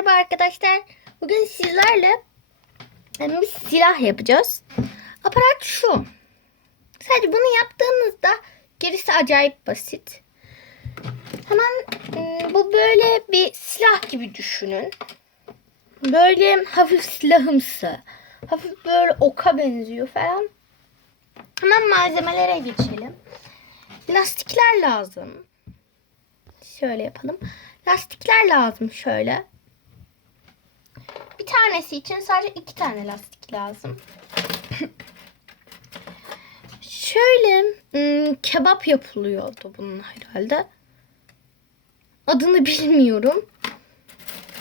Merhaba arkadaşlar. Bugün sizlerle bir silah yapacağız. Aparat şu. Sadece bunu yaptığınızda gerisi acayip basit. Hemen e, bu böyle bir silah gibi düşünün. Böyle hafif silahımsı. Hafif böyle oka benziyor falan. Hemen malzemelere geçelim. Lastikler lazım. Şöyle yapalım. Lastikler lazım şöyle. Tanesi için sadece iki tane lastik lazım. şöyle ım, kebap yapılıyordu bunun herhalde. Adını bilmiyorum.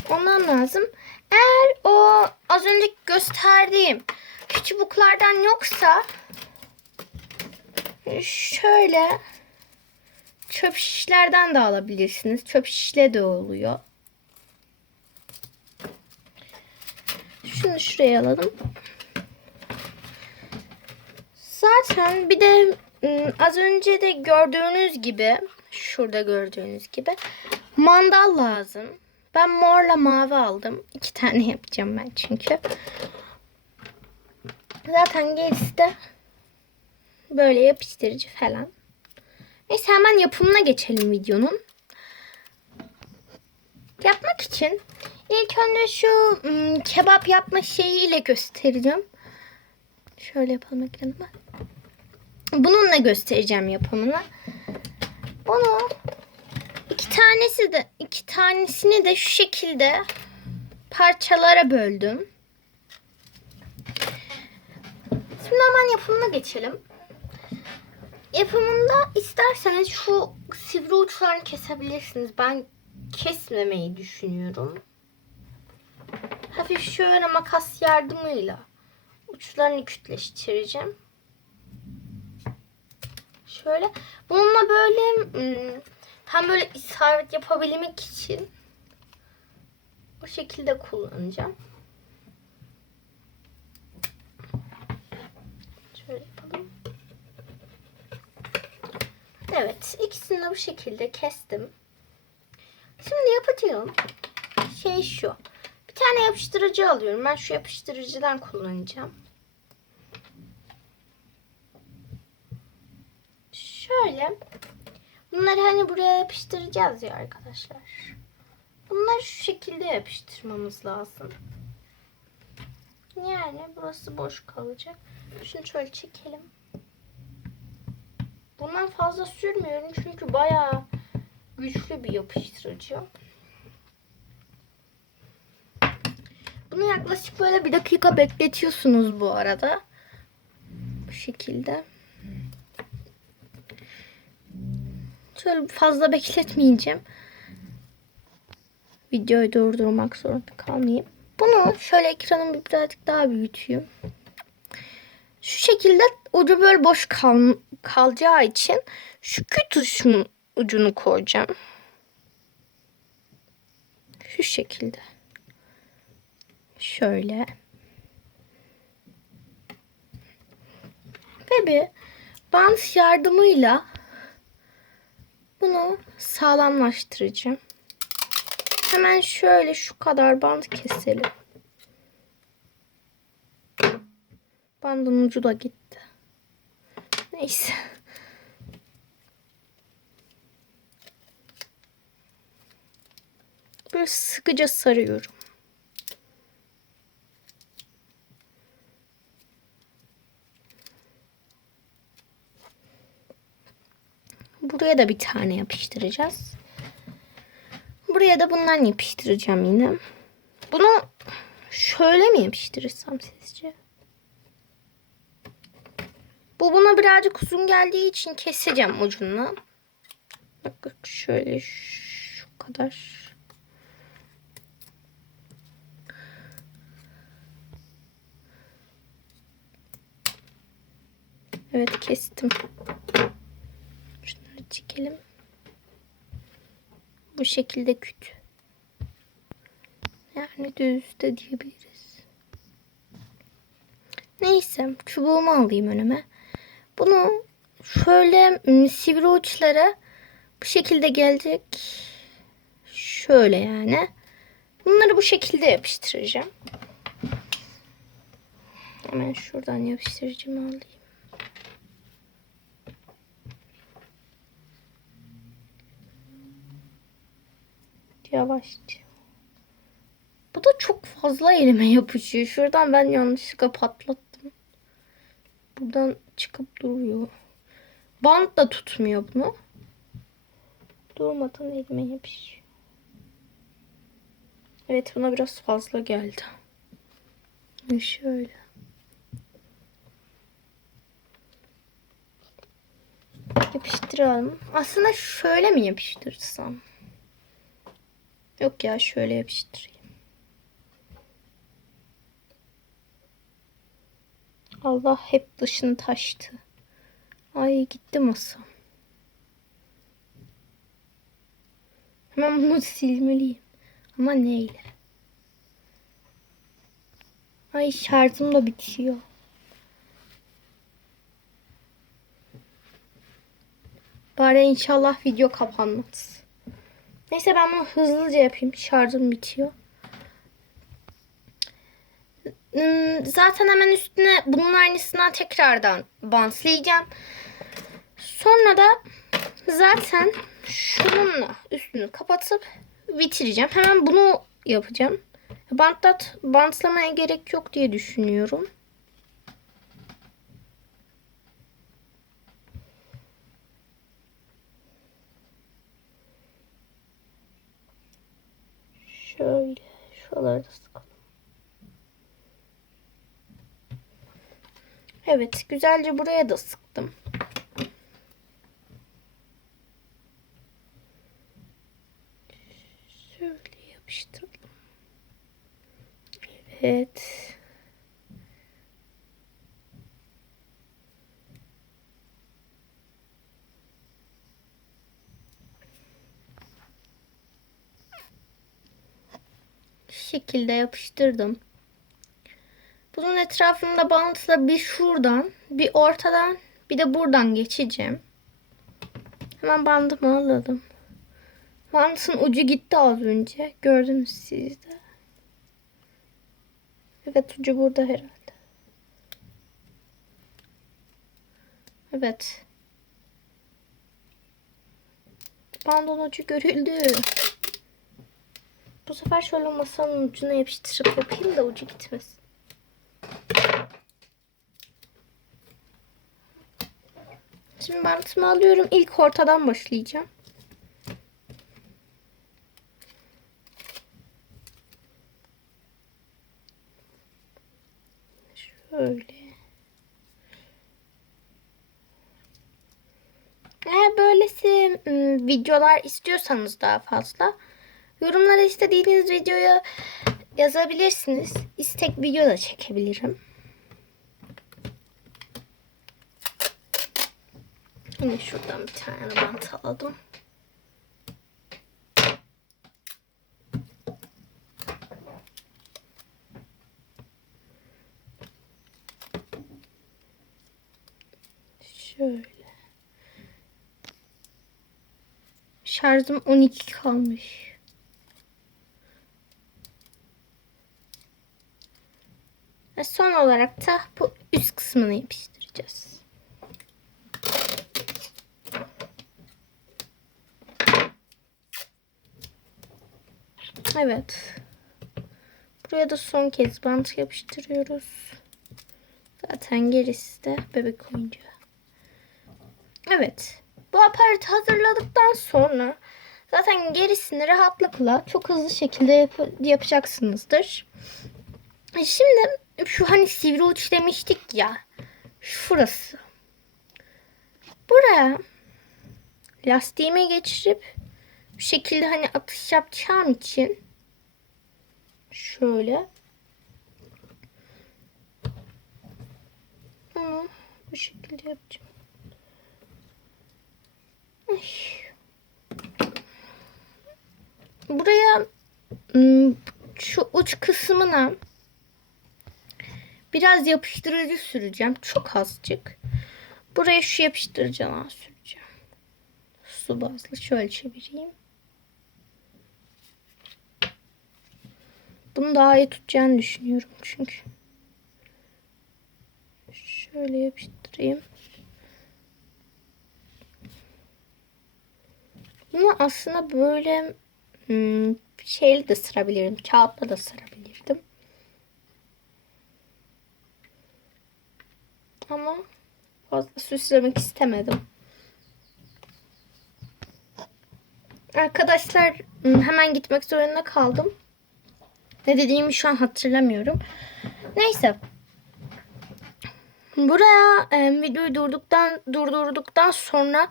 Ondan lazım. Eğer o az önce gösterdiğim çubuklardan yoksa şöyle çöp şişlerden de alabilirsiniz. Çöp şişle de oluyor. Şunu şuraya alalım. Zaten bir de ım, az önce de gördüğünüz gibi şurada gördüğünüz gibi mandal lazım. Ben morla mavi aldım. İki tane yapacağım ben çünkü. Zaten gerisi de böyle yapıştırıcı falan. Neyse hemen yapımına geçelim videonun. Yapmak için ilk önce şu ım, kebap yapma şeyiyle göstereceğim. Şöyle yapalım ekranıma. Bununla göstereceğim yapımını. Bunu iki tanesi de iki tanesini de şu şekilde parçalara böldüm. Şimdi hemen yapımına geçelim. Yapımında isterseniz şu sivri uçlarını kesebilirsiniz. Ben kesmemeyi düşünüyorum. Hafif şöyle makas yardımıyla uçlarını kütleştireceğim. Şöyle. Bununla böyle ım, hem böyle isabet yapabilmek için bu şekilde kullanacağım. Şöyle yapalım. Evet, ikisini de bu şekilde kestim. Şimdi yapacağım şey şu. Bir tane yapıştırıcı alıyorum. Ben şu yapıştırıcıdan kullanacağım. Şöyle. Bunları hani buraya yapıştıracağız ya arkadaşlar. Bunları şu şekilde yapıştırmamız lazım. Yani burası boş kalacak. Şunu şöyle çekelim. Bundan fazla sürmüyorum çünkü bayağı güçlü bir yapıştırıcı. Bunu yaklaşık böyle bir dakika bekletiyorsunuz bu arada. Bu şekilde. Şöyle fazla bekletmeyeceğim. Videoyu durdurmak zorunda kalmayayım. Bunu şöyle ekranımı birazcık daha büyüteyim. Şu şekilde ucu böyle boş kal kalacağı için şu küt ucunu, ucunu koyacağım. Şu şekilde. Şöyle. Ve bir bant yardımıyla bunu sağlamlaştıracağım. Hemen şöyle şu kadar bant keselim. Bandın ucu da gitti. Neyse. Böyle sıkıca sarıyorum. Buraya da bir tane yapıştıracağız. Buraya da bundan yapıştıracağım yine. Bunu şöyle mi yapıştırırsam sizce? Bu buna birazcık uzun geldiği için keseceğim ucunu. Bak, şöyle şu kadar. Evet kestim. Çekelim. Bu şekilde küt. Yani düz de diyebiliriz. Neyse çubuğumu alayım önüme. Bunu şöyle sivri uçlara bu şekilde gelecek. Şöyle yani. Bunları bu şekilde yapıştıracağım. Hemen şuradan yapıştırıcımı alayım. Yavaşça. Bu da çok fazla elime yapışıyor. Şuradan ben yanlışlıkla patlattım. Buradan çıkıp duruyor. Bant da tutmuyor bunu. Durmadan elime yapışıyor. Evet buna biraz fazla geldi. Şöyle. Yapıştıralım. Aslında şöyle mi yapıştırsam? Yok ya şöyle yapıştırayım. Allah hep dışını taştı. Ay gitti masa. Hemen bunu silmeliyim. Ama neyle? Ay şarjım da bitiyor. Bari inşallah video kapanmaz. Neyse ben bunu hızlıca yapayım. Şarjım bitiyor. Hmm, Zaten hemen üstüne bunun aynısından tekrardan bantlayacağım. Sonra da zaten şununla üstünü kapatıp bitireceğim. Hemen bunu yapacağım. Bantlat, bantlamaya gerek yok diye düşünüyorum. Şöyle şuraları da sıkalım. Evet güzelce buraya da sıktım. Şöyle yapıştıralım. Evet. Şu şekilde yapıştırdım. Bunun etrafında bantla bir şuradan, bir ortadan, bir de buradan geçeceğim. Hemen bandımı alalım. Bantın ucu gitti az önce. Gördünüz siz de. Evet ucu burada herhalde. Evet. Bandın ucu görüldü. Bu sefer şöyle masanın ucuna yapıştırıp yapayım da ucu gitmesin. Şimdi bantımı alıyorum. İlk ortadan başlayacağım. Şöyle. Eğer böylesi ım, videolar istiyorsanız daha fazla yorumlara istediğiniz videoyu yazabilirsiniz. İstek video da çekebilirim. Yine şuradan bir tane bant aldım. Şöyle. Şarjım 12 kalmış. Ve son olarak da bu üst kısmını yapıştıracağız. Evet. Buraya da son kez bant yapıştırıyoruz. Zaten gerisi de bebek oyuncağı. Evet. Bu aparatı hazırladıktan sonra zaten gerisini rahatlıkla çok hızlı şekilde yap- yapacaksınızdır. Şimdi şu hani sivri uç demiştik ya. Şurası. Buraya lastiğime geçirip bu şekilde hani atış yapacağım için şöyle Hı, bu şekilde yapacağım. Ay. Buraya ım, şu uç kısmına biraz yapıştırıcı süreceğim. Çok azıcık. Buraya şu yapıştırıcıdan süreceğim. Su bazlı şöyle çevireyim. Bunu daha iyi tutacağını düşünüyorum çünkü. Şöyle yapıştırayım. Bunu aslında böyle hmm, şeyle de sırabilirim. Kağıtla da sırabilirdim. Ama fazla süslemek istemedim. Arkadaşlar hmm, hemen gitmek zorunda kaldım. Ne dediğimi şu an hatırlamıyorum. Neyse. Buraya e, videoyu durduktan durdurduktan sonra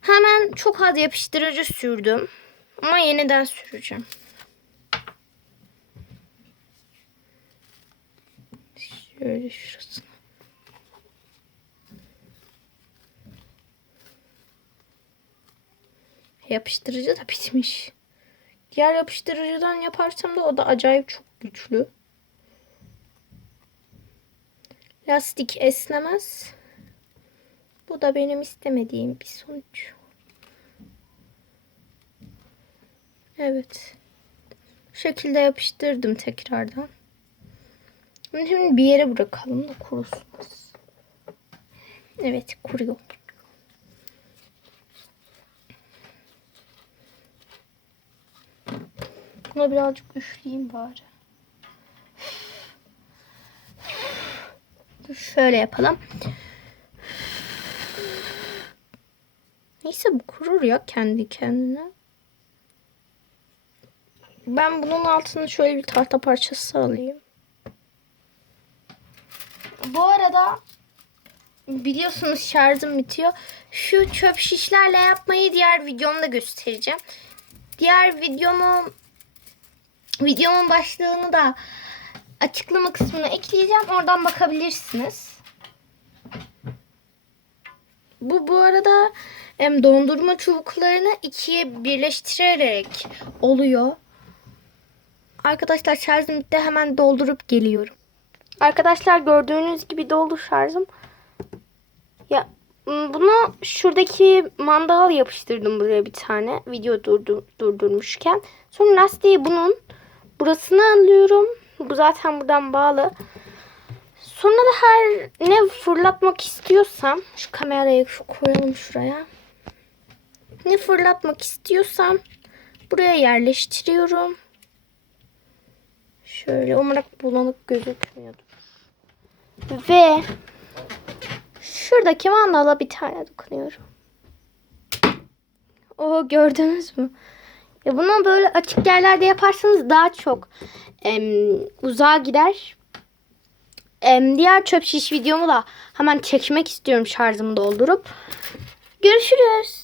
hemen çok az yapıştırıcı sürdüm. Ama yeniden süreceğim. Şöyle şurasına. Yapıştırıcı da bitmiş. Diğer yapıştırıcıdan yaparsam da o da acayip çok güçlü. Lastik esnemez. Bu da benim istemediğim bir sonuç. Evet. Bu şekilde yapıştırdım tekrardan. Şimdi bir yere bırakalım da kurusun. Evet kuruyor. Buna birazcık üfleyeyim bari. Dur şöyle yapalım. Neyse bu kurur ya kendi kendine. Ben bunun altına şöyle bir tahta parçası alayım. Bu arada biliyorsunuz şarjım bitiyor. Şu çöp şişlerle yapmayı diğer videomda göstereceğim. Diğer videomu videomun başlığını da açıklama kısmına ekleyeceğim. Oradan bakabilirsiniz. Bu bu arada em, dondurma çubuklarını ikiye birleştirerek oluyor. Arkadaşlar şarjım bitti. Hemen doldurup geliyorum. Arkadaşlar gördüğünüz gibi doldu şarjım. Ya bunu şuradaki mandal yapıştırdım buraya bir tane. Video durdur, durdurmuşken. Sonra lastiği bunun burasını alıyorum. Bu zaten buradan bağlı. Sonra da her ne fırlatmak istiyorsam şu kamerayı şu koyalım şuraya. Ne fırlatmak istiyorsam buraya yerleştiriyorum. Şöyle umarım bulanık gözükmüyordu. Ve şuradaki mandala bir tane dokunuyorum. O gördünüz mü? Ya bunu böyle açık yerlerde yaparsanız daha çok em, uzağa gider. Em, diğer çöp şiş videomu da hemen çekmek istiyorum şarjımı doldurup. Görüşürüz.